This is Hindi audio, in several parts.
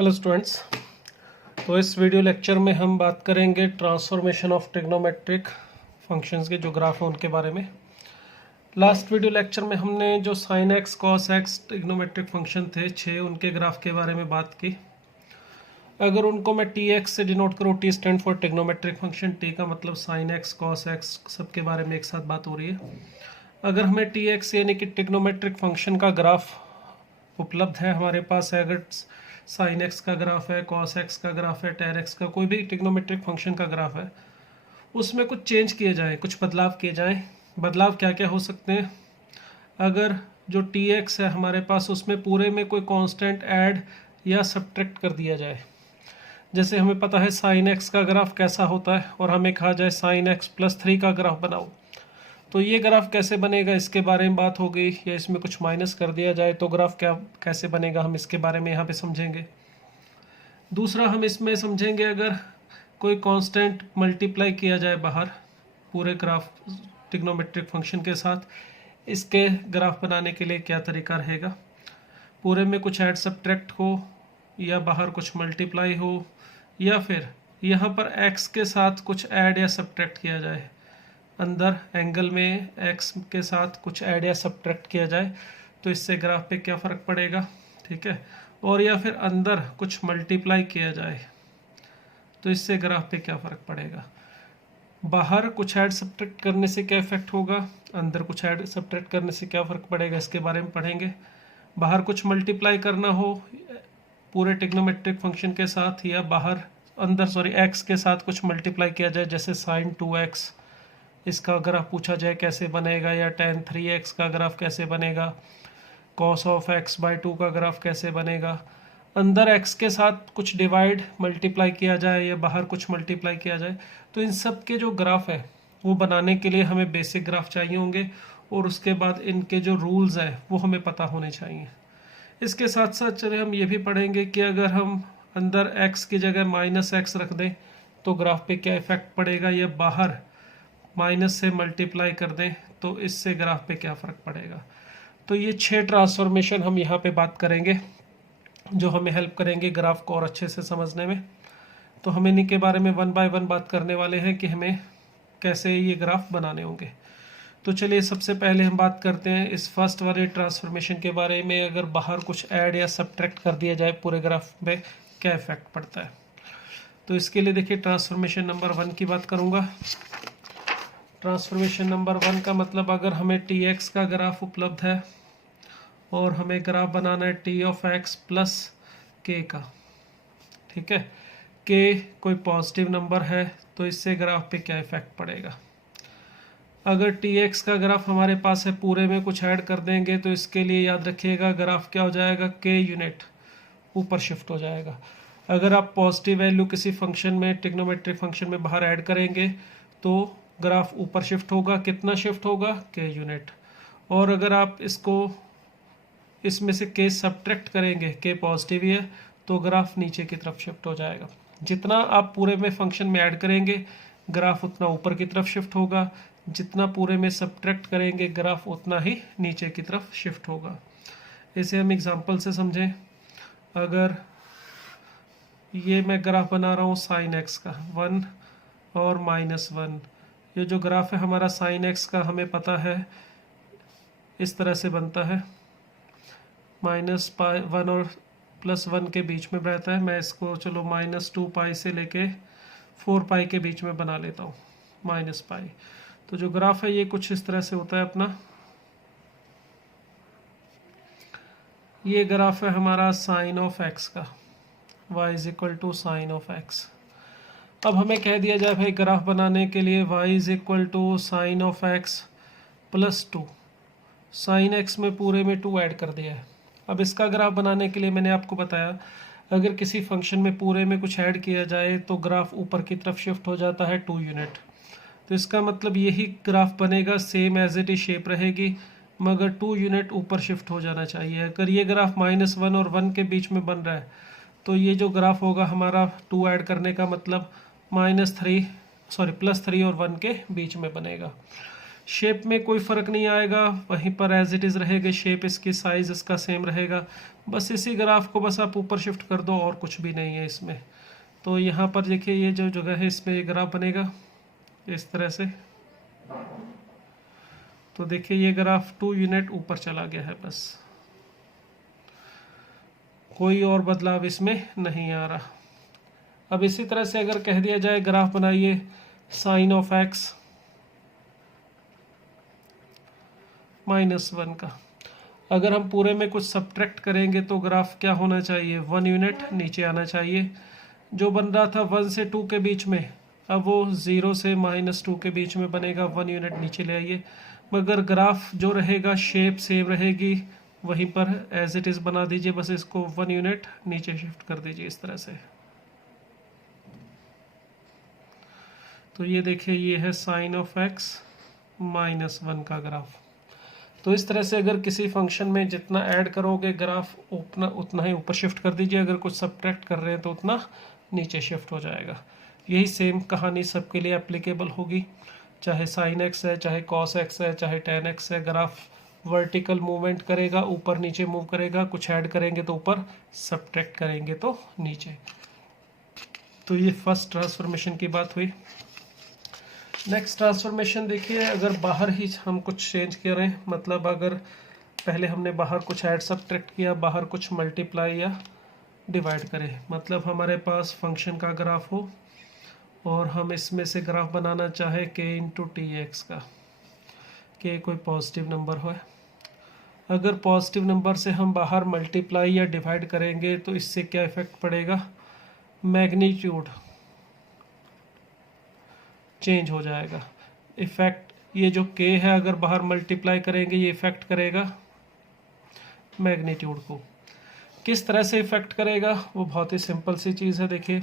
Hello students. तो इस वीडियो लेक्चर में हम बात करेंगे ट्रांसफॉर्मेशन ऑफ ट्रिग्नोमेट्रिक फंक्शंस के जो ग्राफ हैं उनके बारे में। लास्ट वीडियो लेक्चर में हमने जो sine x cos x trigonometric function थे 6 उनके ग्राफ के बारे में बात की। अगर उनको मैं टी एक्स से डिनोट करूँ, T stand for trigonometric function, T का मतलब साइन एक्स कॉस एक्स सबके बारे में एक साथ बात हो रही है। अगर हमें टी एक्स यानी कि ट्रिग्नोमेट्रिक फंक्शन का ग्राफ उपलब्ध है हमारे पास है, अगर साइन एक्स का ग्राफ है, कॉस एक्स का ग्राफ है, टेन एक्स का, कोई भी ट्रिग्नोमेट्रिक फंक्शन का ग्राफ है, उसमें कुछ चेंज किए जाए, कुछ बदलाव किए जाएं। बदलाव क्या क्या हो सकते हैं? अगर जो टी एक्स है हमारे पास, उसमें पूरे में कोई कांस्टेंट ऐड या सब्ट्रैक्ट कर दिया जाए। जैसे हमें पता है साइन एक्स का ग्राफ कैसा होता है, और हमें कहा जाए साइन एक्स प्लस 3 का ग्राफ बनाओ, तो ये ग्राफ कैसे बनेगा इसके बारे में बात हो गई। या इसमें कुछ माइनस कर दिया जाए तो ग्राफ कैसे बनेगा, हम इसके बारे में यहाँ पे समझेंगे। दूसरा हम इसमें समझेंगे अगर कोई कांस्टेंट मल्टीप्लाई किया जाए बाहर पूरे ग्राफ ट्रिग्नोमेट्रिक फंक्शन के साथ, इसके ग्राफ बनाने के लिए क्या तरीका रहेगा। पूरे में कुछ ऐड सब्ट्रैक्ट हो, या बाहर कुछ मल्टीप्लाई हो, या फिर यहाँ पर x के साथ कुछ ऐड या सब्ट्रैक्ट किया जाए, अंदर एंगल में x के साथ कुछ ऐड या सब्ट्रैक्ट किया जाए, तो इससे ग्राफ पे क्या फ़र्क पड़ेगा, ठीक है। और या फिर अंदर कुछ मल्टीप्लाई किया जाए तो इससे ग्राफ पे क्या फ़र्क पड़ेगा। बाहर कुछ ऐड सब्ट्रैक्ट करने से क्या इफेक्ट होगा, अंदर कुछ ऐड सब्ट्रैक्ट करने से क्या फ़र्क पड़ेगा, इसके बारे में पढ़ेंगे। बाहर कुछ मल्टीप्लाई करना हो पूरे ट्रिग्नोमेट्रिक फंक्शन के साथ, या बाहर x के साथ कुछ मल्टीप्लाई किया जाए, जैसे साइन 2x, इसका ग्राफ पूछा जाए कैसे बनेगा, या tan 3x का ग्राफ कैसे बनेगा, cos ऑफ x बाई 2 का ग्राफ कैसे बनेगा। अंदर x के साथ कुछ डिवाइड मल्टीप्लाई किया जाए, या बाहर कुछ मल्टीप्लाई किया जाए, तो इन सब के जो ग्राफ है वो बनाने के लिए हमें बेसिक ग्राफ चाहिए होंगे, और उसके बाद इनके जो रूल्स हैं वो हमें पता होने चाहिए। इसके साथ साथ चले हम ये भी पढ़ेंगे कि अगर हम अंदर x की जगह -x रख दें तो ग्राफ पे क्या इफेक्ट पड़ेगा, या बाहर माइनस से मल्टीप्लाई कर दें तो इससे ग्राफ पे क्या फ़र्क पड़ेगा। तो ये 6 ट्रांसफॉर्मेशन हम यहाँ पे बात करेंगे जो हमें हेल्प करेंगे ग्राफ को और अच्छे से समझने में। तो हम इन्हीं के बारे में 1 बाय 1 बात करने वाले हैं कि हमें कैसे ये ग्राफ बनाने होंगे। तो चलिए सबसे पहले हम बात करते हैं इस फर्स्ट वाले ट्रांसफॉर्मेशन के बारे में। अगर बाहर कुछ ऐड या सब्ट्रैक्ट कर दिया जाए पूरे ग्राफ पे क्या इफेक्ट पड़ता है। तो इसके लिए देखिए ट्रांसफॉर्मेशन नंबर 1 की बात करूँगा। ट्रांसफॉर्मेशन नंबर 1 का मतलब अगर हमें टी एक्स का ग्राफ उपलब्ध है और हमें ग्राफ बनाना है टी ऑफ एक्स प्लस के का, ठीक है। के कोई पॉजिटिव नंबर है तो इससे ग्राफ पे क्या इफेक्ट पड़ेगा। अगर टी एक्स का ग्राफ हमारे पास है, पूरे में कुछ ऐड कर देंगे तो इसके लिए याद रखिएगा ग्राफ क्या हो जाएगा, के यूनिट ऊपर शिफ्ट हो जाएगा। अगर आप पॉजिटिव वैल्यू किसी फंक्शन में ट्रिग्नोमेट्रिक फंक्शन में बाहर ऐड करेंगे तो ग्राफ ऊपर शिफ्ट होगा, कितना शिफ्ट होगा, के यूनिट। और अगर आप इसमें से के सब्ट्रैक्ट करेंगे, के पॉजिटिव ही है, तो ग्राफ नीचे की तरफ शिफ्ट हो जाएगा। जितना आप पूरे में फंक्शन में ऐड करेंगे ग्राफ उतना ऊपर की तरफ शिफ्ट होगा, जितना पूरे में सब्ट्रैक्ट करेंगे ग्राफ उतना ही नीचे की तरफ शिफ्ट होगा। इसे हम एग्जांपल से समझें। अगर ये मैं ग्राफ बना रहा हूँ साइन एक्स का 1 और -1, ये जो ग्राफ है हमारा साइन एक्स का हमें पता है इस तरह से बनता है, -1 और +1 के बीच में रहता है। मैं इसको चलो -2 पाई से लेके 4 पाई के बीच में बना लेता हूँ, -पाई। तो जो ग्राफ है ये कुछ इस तरह से होता है अपना। ये ग्राफ है हमारा साइन ऑफ एक्स का, y = साइन ऑफ एक्स। अब हमें कह दिया जाए भाई ग्राफ बनाने के लिए y = sine of x plus 2। Sine x में पूरे में 2 ऐड कर दिया है। अब इसका ग्राफ बनाने के लिए मैंने आपको बताया अगर किसी फंक्शन में पूरे में कुछ ऐड किया जाए तो ग्राफ ऊपर की तरफ शिफ्ट हो जाता है 2 यूनिट। तो इसका मतलब यही ग्राफ बनेगा, same as it is shape रहेगी, मगर 2 यूनिट ऊपर शिफ्ट हो जाना चाहिए। अगर ये ग्राफ -1 और 1 के बीच में बन रहा है तो ये जो ग्राफ होगा हमारा 2 ऐड करने का मतलब +3 और 1 के बीच में बनेगा। शेप में कोई फ़र्क नहीं आएगा, वहीं पर एज इट इज़ रहेगा, शेप इसकी साइज़ इसका सेम रहेगा। बस इसी ग्राफ को बस आप ऊपर शिफ्ट कर दो और कुछ भी नहीं है इसमें। तो यहाँ पर देखिए ये जो जगह है इसमें ये ग्राफ बनेगा इस तरह से। तो देखिए ये ग्राफ 2 यूनिट ऊपर चला गया है, बस कोई और बदलाव इसमें नहीं आ रहा। अब इसी तरह से अगर कह दिया जाए ग्राफ बनाइए साइन ऑफ एक्स -1 का, अगर हम पूरे में कुछ सब्ट्रैक्ट करेंगे तो ग्राफ क्या होना चाहिए, 1 यूनिट नीचे आना चाहिए। जो बन रहा था 1 से 2 के बीच में, अब वो 0 से -2 के बीच में बनेगा, 1 यूनिट नीचे ले आइए। मगर ग्राफ जो रहेगा शेप सेम रहेगी, वहीं पर एज इट इज़ बना दीजिए, बस इसको 1 यूनिट नीचे शिफ्ट कर दीजिए इस तरह से। तो ये देखिए ये है साइन ऑफ एक्स -1 का ग्राफ। तो इस तरह से अगर किसी फंक्शन में जितना ऐड करोगे ग्राफ उतना ही ऊपर शिफ्ट कर दीजिए, अगर कुछ सब्ट्रैक्ट कर रहे हैं तो उतना नीचे शिफ्ट हो जाएगा। यही सेम कहानी सबके लिए एप्लीकेबल होगी, चाहे साइन एक्स है, चाहे कॉस एक्स है, चाहे टेन एक्स है। ग्राफ वर्टिकल मूवमेंट करेगा, ऊपर नीचे मूव करेगा, कुछ ऐड करेंगे तो ऊपर, सब्ट्रैक्ट करेंगे तो नीचे। तो ये फर्स्ट ट्रांसफॉर्मेशन की बात हुई। नेक्स्ट ट्रांसफॉर्मेशन देखिए, अगर बाहर ही हम कुछ चेंज करें, मतलब अगर पहले हमने बाहर कुछ ऐड सब्ट्रैक्ट किया, बाहर कुछ मल्टीप्लाई या डिवाइड करें, मतलब हमारे पास फंक्शन का ग्राफ हो और हम इसमें से ग्राफ बनाना चाहे k इंटू टी एक्स का, k कोई पॉजिटिव नंबर हो। अगर पॉजिटिव नंबर से हम बाहर मल्टीप्लाई या डिवाइड करेंगे तो इससे क्या इफेक्ट पड़ेगा, मैग्नीट्यूड चेंज हो जाएगा। इफेक्ट ये जो k है अगर बाहर मल्टीप्लाई करेंगे ये इफेक्ट करेगा मैग्नीट्यूड को। किस तरह से इफेक्ट करेगा, वो बहुत ही सिंपल सी चीज़ है। देखिए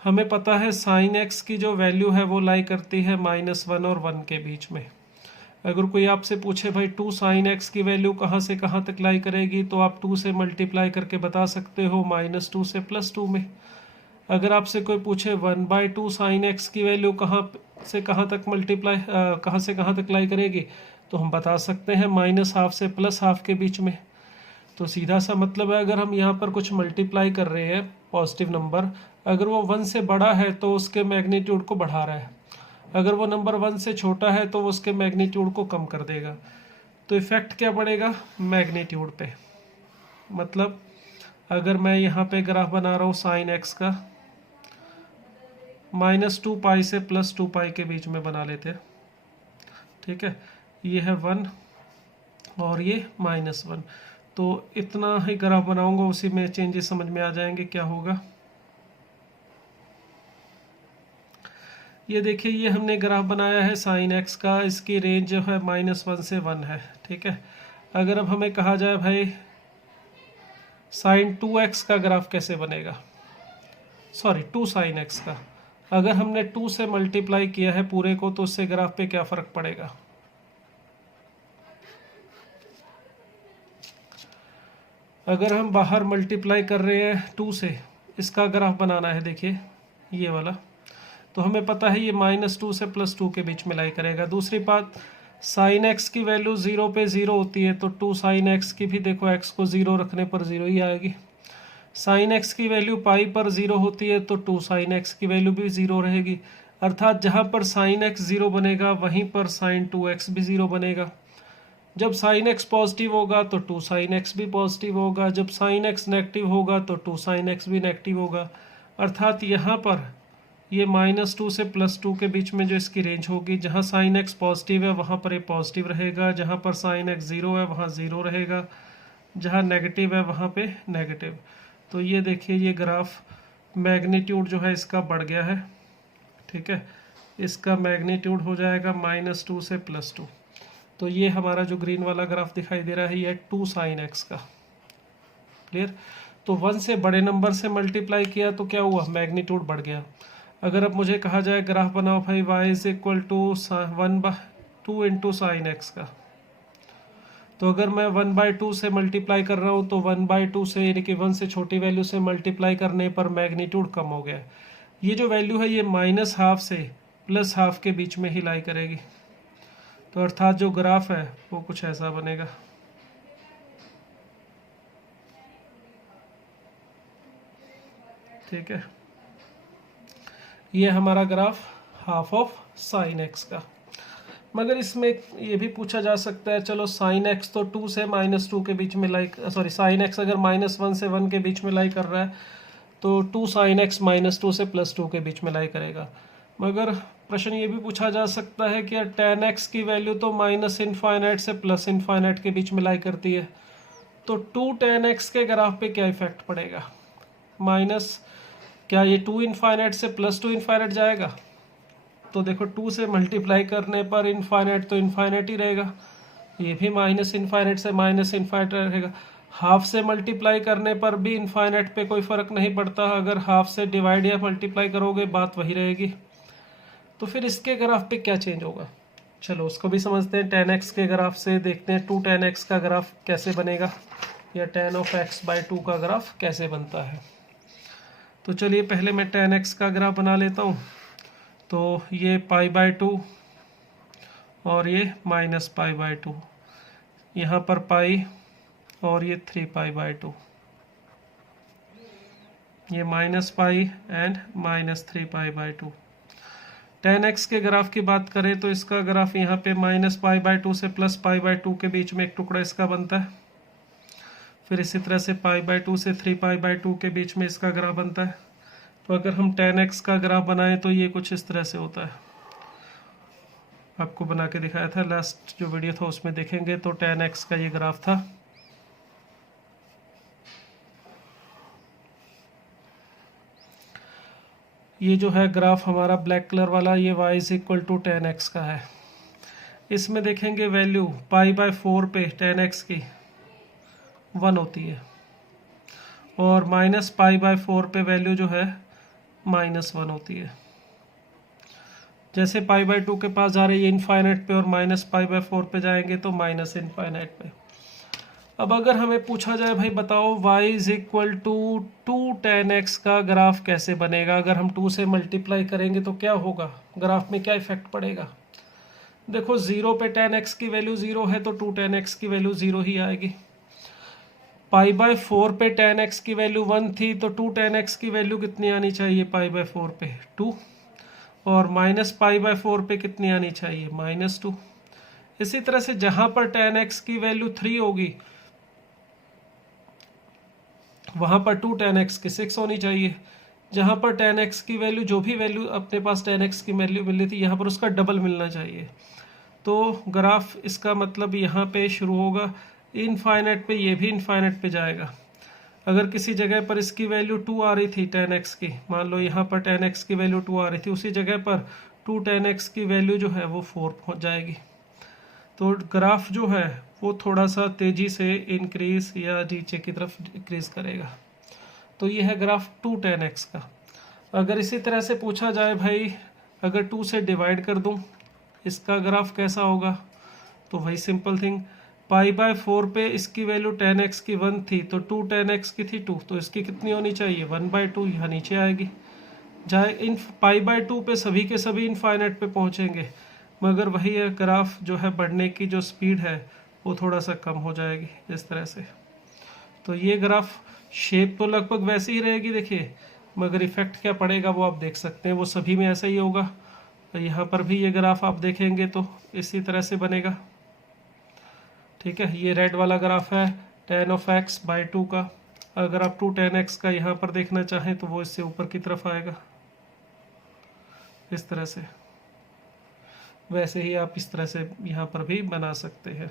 हमें पता है साइन एक्स की जो वैल्यू है वो लाई करती है -1 और 1 के बीच में। अगर कोई आपसे पूछे भाई 2 साइन एक्स की वैल्यू कहाँ से कहाँ तक लाई करेगी, तो आप 2 से मल्टीप्लाई करके बता सकते हो -2 से +2 में। अगर आपसे कोई पूछे 1/2 साइन एक्स की वैल्यू कहाँ से कहाँ तक मल्टीप्लाई कहाँ से कहाँ तक लाई करेगी, तो हम बता सकते हैं -½ से +½ के बीच में। तो सीधा सा मतलब है, अगर हम यहाँ पर कुछ मल्टीप्लाई कर रहे हैं पॉजिटिव नंबर, अगर वो 1 से बड़ा है तो उसके मैग्नीट्यूड को बढ़ा रहा है, अगर वो नंबर 1 से छोटा है तो वो उसके मैग्नीट्यूड को कम कर देगा। तो इफेक्ट क्या पड़ेगा, मैग्नीट्यूड पे। मतलब अगर मैं यहाँ पे ग्राफ बना रहा हूँ साइन एक्स का, -2π से +2π के बीच में बना लेते हैं, ठीक है। ये है 1 और ये -1, तो इतना ही ग्राफ बनाऊंगा, उसी में चेंजेस समझ में आ जाएंगे क्या होगा। ये देखिए ये हमने ग्राफ बनाया है साइन एक्स का, इसकी रेंज जो है -1 से 1 है, ठीक है। अगर अब हमें कहा जाए भाई साइन 2x का ग्राफ कैसे बनेगा, सॉरी 2 साइन एक्स का, अगर हमने 2 से मल्टीप्लाई किया है पूरे को तो उससे ग्राफ पे क्या फ़र्क पड़ेगा। अगर हम बाहर मल्टीप्लाई कर रहे हैं 2 से, इसका ग्राफ बनाना है, देखिए ये वाला, तो हमें पता है ये -2 से +2 के बीच में लाई करेगा। दूसरी बात, साइन एक्स की वैल्यू 0 पे 0 होती है, तो 2 साइन एक्स की भी देखो x को 0 रखने पर 0 ही आएगी। साइन एक्स की वैल्यू पाई पर 0 होती है, तो 2 साइन एक्स की वैल्यू भी 0 रहेगी। अर्थात जहाँ पर साइन एक्स 0 बनेगा वहीं पर साइन 2x भी 0 बनेगा। जब साइन एक्स पॉजिटिव होगा तो 2 साइन एक्स भी पॉजिटिव होगा, जब साइन एक्स नेगेटिव होगा तो 2 साइन एक्स भी नेगेटिव होगा। अर्थात यहाँ पर ये -2 से +2 के बीच में जो इसकी रेंज होगी, जहाँ साइन एक्स पॉजिटिव है वहाँ पर ये पॉजिटिव रहेगा, जहाँ पर साइन एक्स 0 है वहाँ 0 रहेगा, जहाँ नेगेटिव है वहाँ पे नेगेटिव। तो ये देखिए ये ग्राफ मैग्नीट्यूड जो है इसका बढ़ गया है, ठीक है। इसका मैग्नीट्यूड हो जाएगा -2 से +2। तो ये हमारा जो ग्रीन वाला ग्राफ दिखाई दे रहा है ये 2 साइन एक्स का, क्लियर। तो 1 से बड़े नंबर से मल्टीप्लाई किया तो क्या हुआ, मैग्नीट्यूड बढ़ गया। अगर अब मुझे कहा जाए ग्राफ बनाओ भाई y = 1/2 इंटू साइन एक्स का, तो अगर मैं 1/2 से मल्टीप्लाई कर रहा हूँ तो 1/2 से यानी कि 1 से छोटी वैल्यू से मल्टीप्लाई करने पर मैग्नीट्यूड कम हो गया। ये जो वैल्यू है ये -½ से +½ के बीच में ही लाई करेगी। तो अर्थात जो ग्राफ है वो कुछ ऐसा बनेगा। ठीक है, ये हमारा graph half of sine x का। मगर इसमें ये भी पूछा जा सकता है, चलो साइन एक्स तो 2 से -2 के बीच में लाई, सॉरी साइन एक्स अगर -1 से 1 के बीच में लाई कर रहा है तो 2 साइन एक्स -2 से +2 के बीच में लाई करेगा। मगर प्रश्न ये भी पूछा जा सकता है कि tan x की वैल्यू तो -∞ से +∞ के बीच में लाई करती है, तो 2 tan x के ग्राफ पे क्या इफेक्ट पड़ेगा? माइनस, क्या ये 2 से +2 जाएगा? तो देखो 2 से मल्टीप्लाई करने पर इनफाइनाइट तो इनफाइनाइट ही रहेगा, ये भी -∞ से -∞ रहेगा। हाफ से मल्टीप्लाई करने पर भी इनफाइनाइट पे कोई फ़र्क नहीं पड़ता, अगर हाफ से डिवाइड या मल्टीप्लाई करोगे बात वही रहेगी। तो फिर इसके ग्राफ पे क्या चेंज होगा? चलो उसको भी समझते हैं। tan x के ग्राफ से देखते हैं 2 tan x का ग्राफ कैसे बनेगा, या tan of x/2 का ग्राफ कैसे बनता है। तो चलिए पहले मैं tan x का ग्राफ बना लेता हूँ। तो ये π/2 और ये -π/2, यहाँ पर पाई और ये 3π/2, ये -π एंड -3π/2। tan x के ग्राफ की बात करें तो इसका ग्राफ यहाँ पे -π/2 से +π/2 के बीच में एक टुकड़ा इसका बनता है। फिर इसी तरह से π/2 से 3π/2 के बीच में इसका ग्राफ बनता है। तो अगर हम tan x का ग्राफ बनाएं तो ये कुछ इस तरह से होता है। आपको बना के दिखाया था, लास्ट जो वीडियो था उसमें देखेंगे तो tan x का ये ग्राफ था। ये जो है ग्राफ हमारा ब्लैक कलर वाला, ये y = tan x का है। इसमें देखेंगे वैल्यू π/4 पे tan x की 1 होती है, और -π/4 पे वैल्यू जो है -1 होती है। जैसे π/2 के पास जा रही है इनफाइनाइट पे और -π/4 पे जाएंगे तो -∞ पे। अब अगर हमें पूछा जाए भाई बताओ y = 2 tan x का ग्राफ कैसे बनेगा, अगर हम 2 से मल्टीप्लाई करेंगे तो क्या होगा, ग्राफ में क्या इफेक्ट पड़ेगा? देखो 0 पे tan x की वैल्यू 0 है तो 2 tan x की वैल्यू 0 ही आएगी। π/4 पे tan x की वैल्यू 1 थी तो 2 tan x की वैल्यू कितनी आनी चाहिए π/4 पे? 2। और -π/4 पे कितनी आनी चाहिए? -2। इसी तरह से जहां पर tan x की वैल्यू 3 होगी वहां पर 2 tan x की 6 होनी चाहिए। जहां पर tan x की वैल्यू, जो भी वैल्यू अपने पास tan x की वैल्यू मिल रही थी, यहाँ पर उसका डबल मिलना चाहिए। तो ग्राफ इसका मतलब यहाँ पे शुरू होगा इनफाइनाइट पे, ये भी इनफाइनाइट पे जाएगा। अगर किसी जगह पर इसकी वैल्यू 2 आ रही थी tan x की, मान लो यहाँ पर tan x की वैल्यू 2 आ रही थी, उसी जगह पर 2 tan x की वैल्यू जो है वो 4 पहुँच जाएगी। तो ग्राफ जो है वो थोड़ा सा तेज़ी से इंक्रीज या नीचे की तरफ डिक्रीज करेगा। तो ये है ग्राफ 2 tan x का। अगर इसी तरह से पूछा जाए भाई अगर 2 से डिवाइड कर दूं इसका ग्राफ कैसा होगा, तो वही सिंपल थिंग, π/4 पे इसकी वैल्यू tan x की 1 थी तो 2 tan x की थी 2, तो इसकी कितनी होनी चाहिए? 1/2, यहाँ नीचे आएगी। जाए इन π/2 पे सभी के सभी इनफाइनाइट पे पहुँचेंगे, मगर वही है ग्राफ जो है बढ़ने की जो स्पीड है वो थोड़ा सा कम हो जाएगी इस तरह से। तो ये ग्राफ शेप तो लगभग वैसी ही रहेगी देखिए, मगर इफेक्ट क्या पड़ेगा वो आप देख सकते हैं, वो सभी में ऐसा ही होगा। तो यहाँ पर भी ये ग्राफ आप देखेंगे तो इसी तरह से बनेगा। ठीक है, ये रेड वाला ग्राफ है tan of x/2 का। अगर आप 2 tan x का यहाँ पर देखना चाहें तो वो इससे ऊपर की तरफ आएगा इस तरह से। वैसे ही आप इस तरह से यहाँ पर भी बना सकते हैं।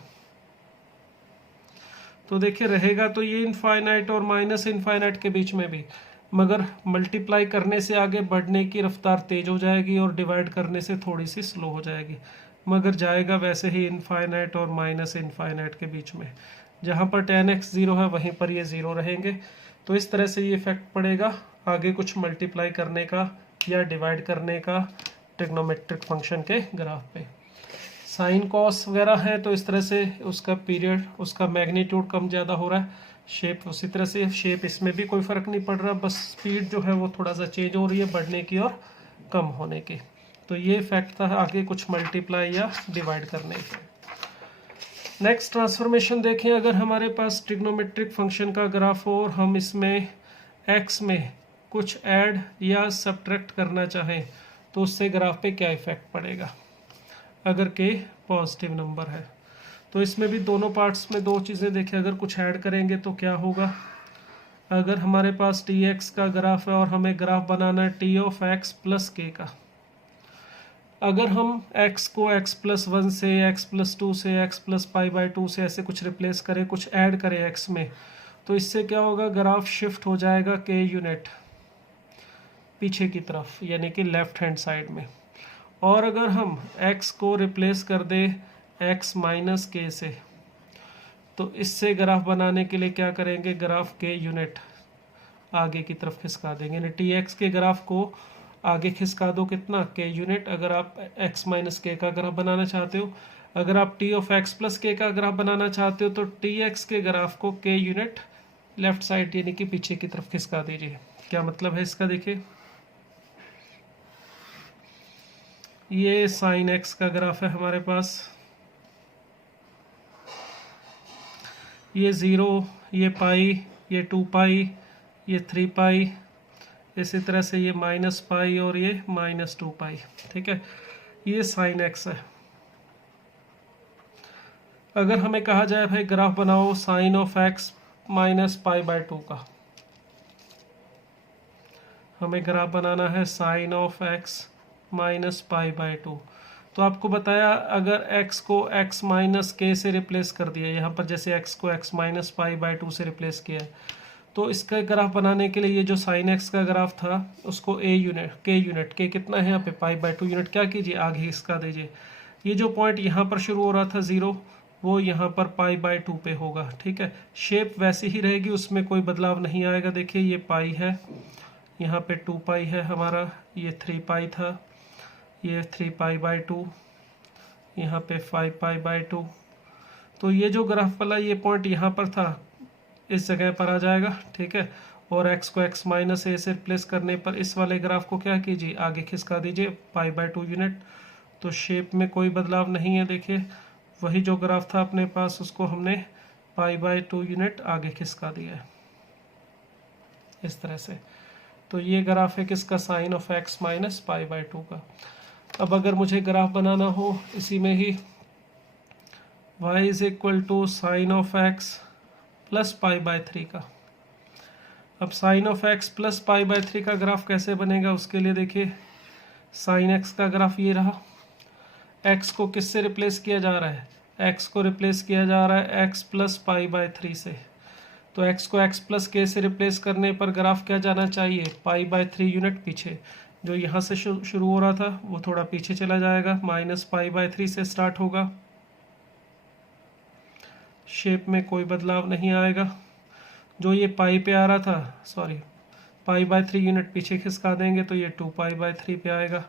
तो देखिए रहेगा तो ये इनफाइनाइट और -∞ के बीच में भी, मगर मल्टीप्लाई करने से आगे बढ़ने की रफ्तार तेज हो जाएगी और डिवाइड करने से थोड़ी सी स्लो हो जाएगी, मगर जाएगा वैसे ही इनफाइनाइट और -∞ के बीच में। जहाँ पर tan x 0 है वहीं पर ये 0 रहेंगे। तो इस तरह से ये इफेक्ट पड़ेगा आगे कुछ मल्टीप्लाई करने का या डिवाइड करने का ट्रिग्नोमेट्रिक फंक्शन के ग्राफ पे। साइन कॉस वगैरह है तो इस तरह से उसका पीरियड, उसका मैग्नीट्यूड कम ज़्यादा हो रहा है। शेप उसी तरह से, शेप इसमें भी कोई फ़र्क नहीं पड़ रहा, बस स्पीड जो है वो थोड़ा सा चेंज हो रही है बढ़ने की और कम होने की। तो ये इफेक्ट था आगे कुछ मल्टीप्लाई या डिवाइड करने के। नेक्स्ट ट्रांसफॉर्मेशन देखें, अगर हमारे पास ट्रिग्नोमेट्रिक फंक्शन का ग्राफ हो और हम इसमें x में कुछ ऐड या सब्ट्रैक्ट करना चाहें तो उससे ग्राफ पे क्या इफेक्ट पड़ेगा अगर k पॉजिटिव नंबर है। तो इसमें भी दोनों पार्ट्स में दो चीज़ें देखें, अगर कुछ ऐड करेंगे तो क्या होगा। अगर हमारे पास tx का ग्राफ है और हमें ग्राफ बनाना है t of x plus k का, अगर हम x को x प्लस 1 से x प्लस 2 से x प्लस पाई बाई 2 से ऐसे कुछ रिप्लेस करें, कुछ ऐड करें x में, तो इससे क्या होगा, ग्राफ शिफ्ट हो जाएगा k यूनिट पीछे की तरफ, यानी कि लेफ्ट हैंड साइड में। और अगर हम x को रिप्लेस कर दे x माइनस के से, तो इससे ग्राफ बनाने के लिए क्या करेंगे, ग्राफ k यूनिट आगे की तरफ खिसका देंगे, यानी tx के ग्राफ को आगे खिसका दो कितना, k यूनिट। अगर आप x माइनस के का ग्राफ बनाना चाहते हो, अगर आप t ऑफ x प्लस के का ग्राफ बनाना चाहते हो तो tx के ग्राफ को k यूनिट लेफ्ट साइड यानी कि पीछे की तरफ खिसका दीजिए। क्या मतलब है इसका, देखिए ये साइन x का ग्राफ है हमारे पास, ये 0, ये पाई, ये 2 पाई, ये 3 पाई, इसी तरह से ये माइनस पाई और ये माइनस 2 पाई। ठीक है, ये साइन x है। अगर हमें कहा जाए भाई ग्राफ बनाओ sine of x minus pi by 2 का, हमें ग्राफ बनाना है sine of x minus pi by 2, तो आपको बताया अगर x को x माइनस के से रिप्लेस कर दिया, यहाँ पर जैसे x को x माइनस पाई बाय 2 से रिप्लेस किया है, तो इसका ग्राफ बनाने के लिए ये जो साइन x का ग्राफ था उसको a unit k unit, k कितना है यहाँ पे पाई बाय 2 यूनिट, क्या कीजिए आगे इसका दीजिए। ये जो पॉइंट यहाँ पर शुरू हो रहा था 0, वो यहाँ पर पाई बाय 2 पे होगा। ठीक है, शेप वैसी ही रहेगी, उसमें कोई बदलाव नहीं आएगा। देखिए ये पाई है, यहाँ पे 2 पाई है हमारा, ये 3 पाई था, ये 3 पाई बाय 2, यहाँ पे 5 पाई बाय 2। तो ये जो ग्राफ वाला ये पॉइंट यहाँ पर था इस जगह पर आ जाएगा। ठीक है, और x को x माइनस ए से रिप्लेस करने पर इस वाले ग्राफ को क्या कीजिए आगे खिसका दीजिए पाई बाय 2 यूनिट। तो शेप में कोई बदलाव नहीं है, देखिए वही जो ग्राफ था अपने पास उसको हमने पाई बाय 2 यूनिट आगे खिसका दिया है इस तरह से। तो ये ग्राफ है किसका, sine of x minus pi by 2 का। अब अगर मुझे ग्राफ बनाना हो इसी में ही y is equal to sine of x plus pi by 3 का, अब sine of x plus pi by 3 का ग्राफ कैसे बनेगा, उसके लिए देखिए साइन x का ग्राफ ये रहा, x को किससे रिप्लेस किया जा रहा है, x को रिप्लेस किया जा रहा है x प्लस पाई बाय 3 से। तो x को x प्लस के से रिप्लेस करने पर ग्राफ क्या जाना चाहिए, पाई बाय 3 यूनिट पीछे। जो यहाँ से शुरू हो रहा था वो थोड़ा पीछे चला जाएगा, माइनस पाई बाय 3 से स्टार्ट होगा। शेप में कोई बदलाव नहीं आएगा। जो ये पाई पे आ रहा था, सॉरी पाई बाय 3 यूनिट पीछे खिसका देंगे तो ये 2 पाई बाय 3 पे आएगा।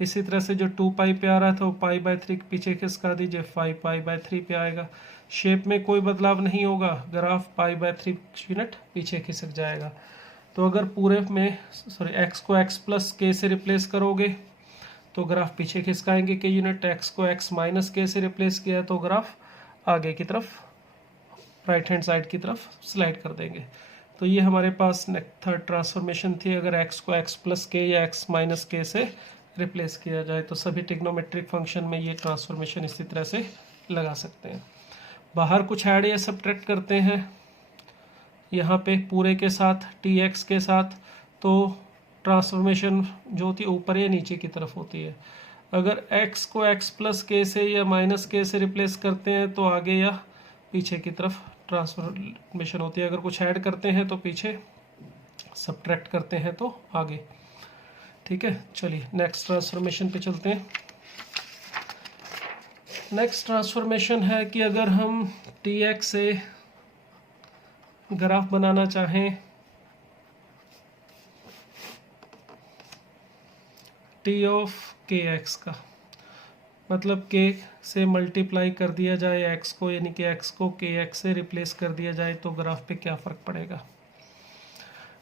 इसी तरह से जो 2 पाई पे आ रहा था वो पाई बाय 3 पीछे खिसका दीजिए, 5 पाई बाय 3 पे आएगा। शेप में कोई बदलाव नहीं होगा, ग्राफ पाई बाय 3 यूनिट पीछे खिसक जाएगा। तो अगर पूरे में सॉरी x को x प्लस के से रिप्लेस करोगे तो ग्राफ पीछे खिसकाएंगे के यूनिट, x को x माइनस के से रिप्लेस किया तो ग्राफ आगे की तरफ राइट हैंड साइड की तरफ स्लाइड कर देंगे। तो ये हमारे पास थर्ड ट्रांसफॉर्मेशन थी, अगर x को x प्लस के या x माइनस के से रिप्लेस किया जाए। तो सभी ट्रिग्नोमेट्रिक फंक्शन में ये ट्रांसफॉर्मेशन इसी तरह से लगा सकते हैं। बाहर कुछ ऐड या सब्ट्रैक्ट करते हैं यहाँ पे पूरे के साथ tx के साथ, तो ट्रांसफॉर्मेशन जो होती है ऊपर या नीचे की तरफ होती है। अगर x को x प्लस के से या माइनस के से रिप्लेस करते हैं तो आगे या पीछे की तरफ ट्रांसफॉर्मेशन होती है। अगर कुछ ऐड करते हैं तो पीछे, सब्ट्रैक्ट करते हैं तो आगे। ठीक है, चलिए नेक्स्ट ट्रांसफॉर्मेशन पे चलते हैं। नेक्स्ट ट्रांसफॉर्मेशन है कि अगर हम tx से ग्राफ बनाना चाहें t ऑफ kx का, मतलब k से मल्टीप्लाई कर दिया जाए x को, यानी कि x को kx से रिप्लेस कर दिया जाए तो ग्राफ पे क्या फ़र्क पड़ेगा।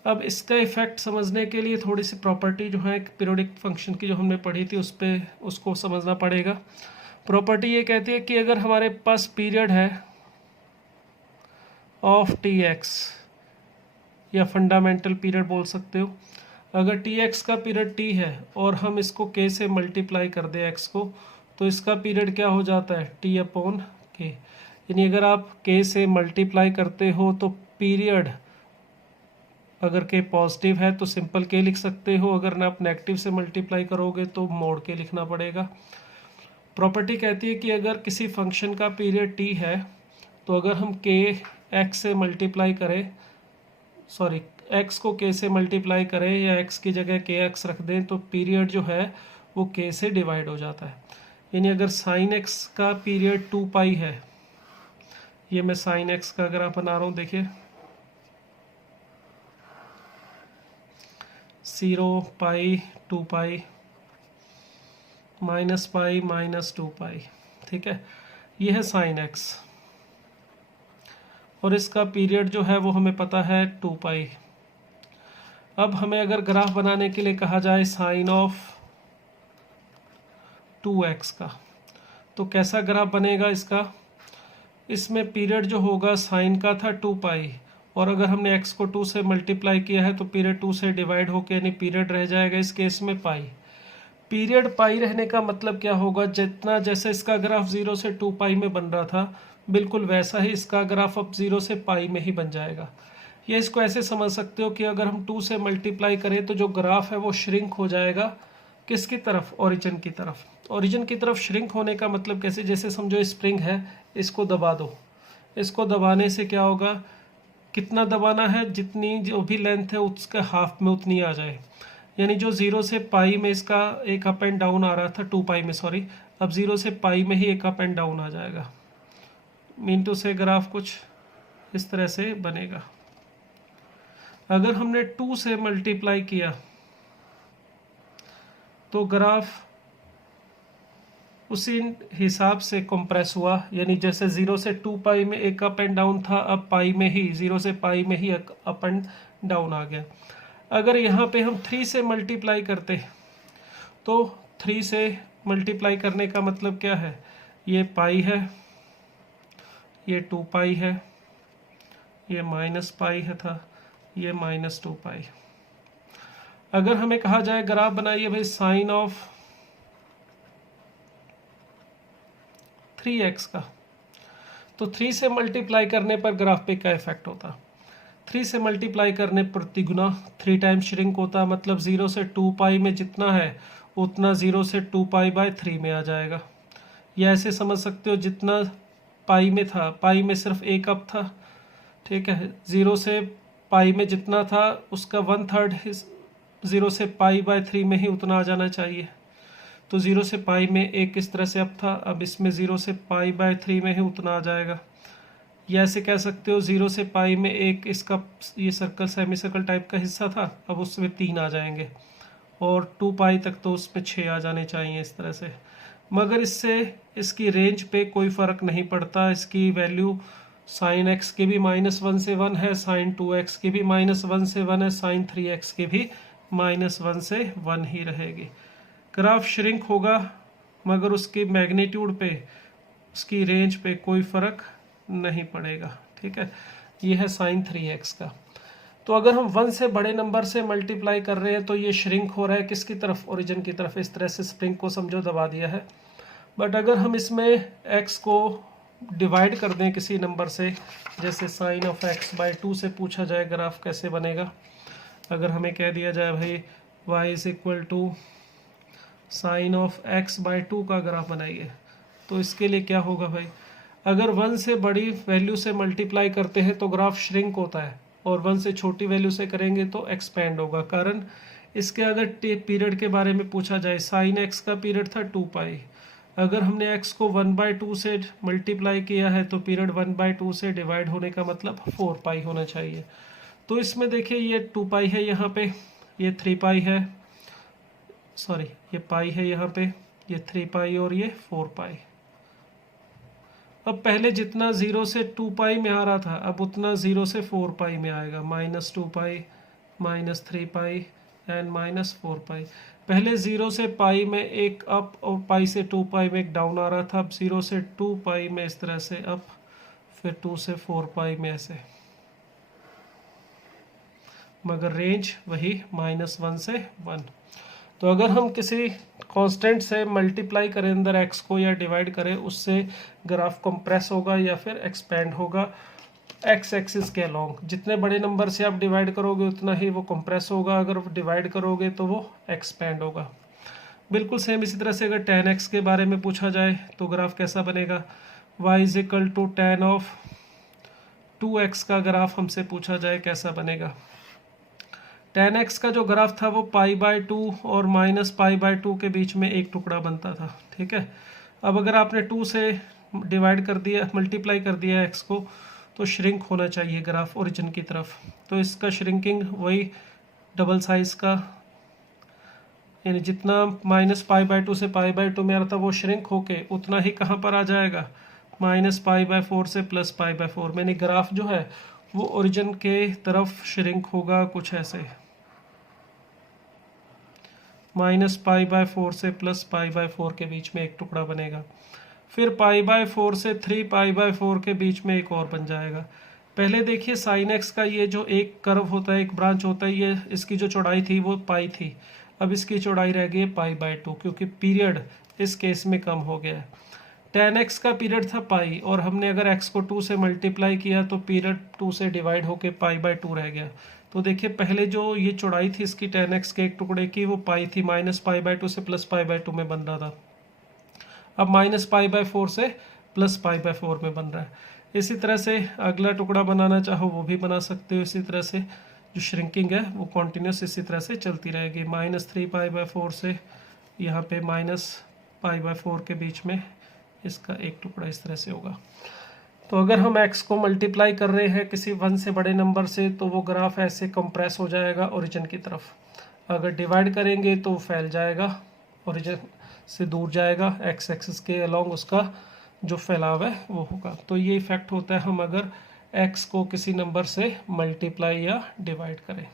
अब इसका इफेक्ट समझने के लिए थोड़ी सी प्रॉपर्टी जो है पीरियोडिक फंक्शन की जो हमने पढ़ी थी उसको समझना पड़ेगा। प्रॉपर्टी ये कहती है कि अगर हमारे पास पीरियड है ऑफ टी एक्स, या फंडामेंटल पीरियड बोल सकते हो, अगर टी एक्स का पीरियड टी है और हम इसको के से मल्टीप्लाई कर दें एक्स को, तो इसका पीरियड क्या हो जाता है टी अपॉन के। यानी अगर आप के से मल्टीप्लाई करते हो तो पीरियड अगर के पॉजिटिव है तो सिंपल के लिख सकते हो, अगर आप नेगेटिव से मल्टीप्लाई करोगे तो मोड के लिखना पड़ेगा। प्रॉपर्टी कहती है कि अगर किसी फंक्शन का पीरियड टी है तो अगर हम के एक्स से मल्टीप्लाई करें, सॉरी एक्स को के से मल्टीप्लाई करें या एक्स की जगह के एक्स रख दें, तो पीरियड जो है वो के से डिवाइड हो जाता है। यानी अगर साइन एक्स का पीरियड 2 पाई है, ये मैं साइन एक्स का ग्राफ बना रहा हूँ, देखिए 0 पाई 2 पाई माइनस पाई माइनस 2 पाई, ठीक है, ये है साइन एक्स, और इसका पीरियड जो है वो हमें पता है 2 पाई। अब हमें अगर ग्राफ बनाने के लिए कहा जाए साइन ऑफ 2x का, तो कैसा ग्राफ बनेगा इसका। इसमें पीरियड जो होगा साइन का था 2 पाई, और अगर हमने x को 2 से मल्टीप्लाई किया है तो पीरियड 2 से डिवाइड होकर यानी पीरियड रह जाएगा इस केस में पाई। पीरियड पाई रहने का मतलब क्या होगा, जितना जैसे इसका ग्राफ 0 से 2 पाई में बन रहा था बिल्कुल वैसा ही इसका ग्राफ अब 0 से पाई में ही बन जाएगा। ये इसको ऐसे समझ सकते हो कि अगर हम 2 से मल्टीप्लाई करें तो जो ग्राफ है वो श्रिंक हो जाएगा किसकी तरफ, ओरिजिन की तरफ। ओरिजिन की तरफ श्रिंक होने का मतलब कैसे, जैसे समझो स्प्रिंग है, इसको दबा दो, इसको दबाने से क्या होगा, कितना दबाना है, जितनी जो भी लेंथ है उसके हाफ में उतनी आ जाए। यानी जो 0 से पाई में इसका एक अप एंड डाउन आ रहा था 2 पाई में, सॉरी, अब 0 से पाई में ही एक अप एंड डाउन आ जाएगा। मीन टू से ग्राफ कुछ इस तरह से बनेगा। अगर हमने 2 से मल्टीप्लाई किया तो ग्राफ उसी हिसाब से कंप्रेस हुआ, यानी जैसे 0 से 2 पाई में एक अप एंड डाउन था, अब पाई में ही 0 से पाई में ही एक अप एंड डाउन आ गया। अगर यहाँ पे हम 3 से मल्टीप्लाई करते तो 3 से मल्टीप्लाई करने का मतलब क्या है, ये पाई है, ये 2 पाई है, ये माइनस पाई है था, ये माइनस 2 पाई। अगर हमें कहा जाए ग्राफ बनाइए भाई साइन ऑफ 3x का, तो 3 से मल्टीप्लाई करने पर ग्राफ पे क्या इफेक्ट होता, 3 से मल्टीप्लाई करने पर तिगुना 3 टाइम्स श्रिंक होता, मतलब 0 से 2 पाई में जितना है उतना 0 से 2 पाई बाय 3 में आ जाएगा। या ऐसे समझ सकते हो जितना पाई में था, पाई में सिर्फ एक अप था, ठीक है, 0 से पाई में जितना था उसका 1/3 0 से पाई बाय 3 में ही उतना आ जाना चाहिए। तो 0 से पाई में एक इस तरह से अप था, अब इसमें 0 से पाई बाय 3 में ही उतना आ जाएगा। या ऐसे कह सकते हो 0 से पाई में एक इसका ये सर्कल सेमी सर्कल टाइप का हिस्सा था, अब उसमें 3 आ जाएंगे, और 2 पाई तक तो उसमें 6 आ जाने चाहिए इस तरह से। मगर इससे इसकी रेंज पे कोई फ़र्क नहीं पड़ता, इसकी वैल्यू साइन एक्स की भी -1 से 1 है, साइन 2x की भी -1 से 1 है, साइन 3x की भी -1 से 1 ही रहेगी। ग्राफ श्रिंक होगा मगर उसकी मैग्नीट्यूड पे, उसकी रेंज पे कोई फ़र्क नहीं पड़ेगा, ठीक है। ये है साइन 3x का। तो अगर हम 1 से बड़े नंबर से मल्टीप्लाई कर रहे हैं तो ये श्रिंक हो रहा है किसकी तरफ, ओरिजिन की तरफ। इस तरह से स्प्रिंग को समझो दबा दिया है। बट अगर हम इसमें x को डिवाइड कर दें किसी नंबर से, जैसे साइन ऑफ x बाय 2 से पूछा जाए ग्राफ कैसे बनेगा, अगर हमें कह दिया जाए भाई y is equal to sine of x by 2 का ग्राफ बनाइए, तो इसके लिए क्या होगा भाई, अगर 1 से बड़ी वैल्यू से मल्टीप्लाई करते हैं तो ग्राफ श्रिंक होता है, और 1 से छोटी वैल्यू से करेंगे तो एक्सपेंड होगा। कारण इसके अगर पीरियड के बारे में पूछा जाए, साइन x का पीरियड था 2 पाई, अगर हमने x को 1/2 से मल्टीप्लाई किया है तो पीरियड 1/2 से डिवाइड होने का मतलब 4 पाई होना चाहिए। तो इसमें देखिए ये 2 पाई है यहाँ पे, ये 3 पाई है, सॉरी ये पाई है यहाँ पे, ये 3 पाई और ये 4 पाई। अब पहले जितना 0 से 2 पाई में आ रहा था अब उतना 0 से 4 पाई में आएगा, -2 पाई -3 पाई एंड -4 पाई। पहले 0 से पाई में एक अप और पाई से 2 पाई में एक डाउन आ रहा था। अब 0 से 2 पाई में इस तरह से अप, फिर 2 से 4 पाई में ऐसे, मगर रेंज वही -1 से 1। तो अगर हम किसी कांस्टेंट से मल्टीप्लाई करें अंदर x को या डिवाइड करें, उससे ग्राफ कंप्रेस होगा या फिर एक्सपेंड होगा x एक्सिस के अलोंग। जितने बड़े नंबर से आप डिवाइड करोगे उतना ही वो कंप्रेस होगा, अगर डिवाइड करोगे तो वो एक्सपेंड होगा। बिल्कुल सेम इसी तरह से अगर tan x के बारे में पूछा जाए तो ग्राफ कैसा बनेगा, y = tan ऑफ 2x का ग्राफ हमसे पूछा जाए कैसा बनेगा। tan x का जो ग्राफ था वो π/2 और -π/2 के बीच में एक टुकड़ा बनता था, ठीक है। अब अगर आपने 2 से डिवाइड कर दिया, मल्टीप्लाई कर दिया x को, तो श्रिंक होना चाहिए ग्राफ ओरिजिन की तरफ। तो इसका श्रिंकिंग वही डबल साइज का, यानी जितना -π/2 से π/2 में आ रहा था वो श्रिंक होके उतना ही कहाँ पर आ जाएगा, -π/4 से +π/4 में। ग्राफ जो है वो ओरिजिन के तरफ श्रिंक होगा कुछ ऐसे, -π/4 से +π/4 के बीच में एक टुकड़ा बनेगा। फिर π/4 से 3π/4 के बीच में एक और बन जाएगा। पहले देखिए sin x का ये जो एक कर्व होता है, एक ब्रांच होता है, ये इसकी जो चौड़ाई थी वो पाई थी, अब इसकी चौड़ाई रह गई π/2 क्योंकि पीरियड इस केस में कम हो गया है। tan x का पीरियड था पाई और हमने अगर x को 2 से मल्टीप्लाई किया तो पीरियड 2 से डिवाइड होके π/2 रह गया। तो देखिए पहले जो ये चौड़ाई थी इसकी tan x के एक टुकड़े की वो पाई थी, -π/2 से +π/2 में बन रहा था। अब -π/4 से +π/4 में बन रहा है। इसी तरह से अगला टुकड़ा बनाना चाहो वो भी बना सकते हो। इसी तरह से जो श्रिंकिंग है वो कॉन्टिन्यूस इसी तरह से चलती रहेगी। -3π/4 से यहाँ पे -π/4 के बीच में इसका एक टुकड़ा इस तरह से होगा। तो अगर हम x को मल्टीप्लाई कर रहे हैं किसी 1 से बड़े नंबर से तो वो ग्राफ ऐसे कंप्रेस हो जाएगा ओरिजिन की तरफ। अगर डिवाइड करेंगे तो फैल जाएगा, ओरिजिन से दूर जाएगा, x एक्सिस के अलोंग उसका जो फैलाव है वो होगा। तो ये इफेक्ट होता है हम अगर x को किसी नंबर से मल्टीप्लाई या डिवाइड करें।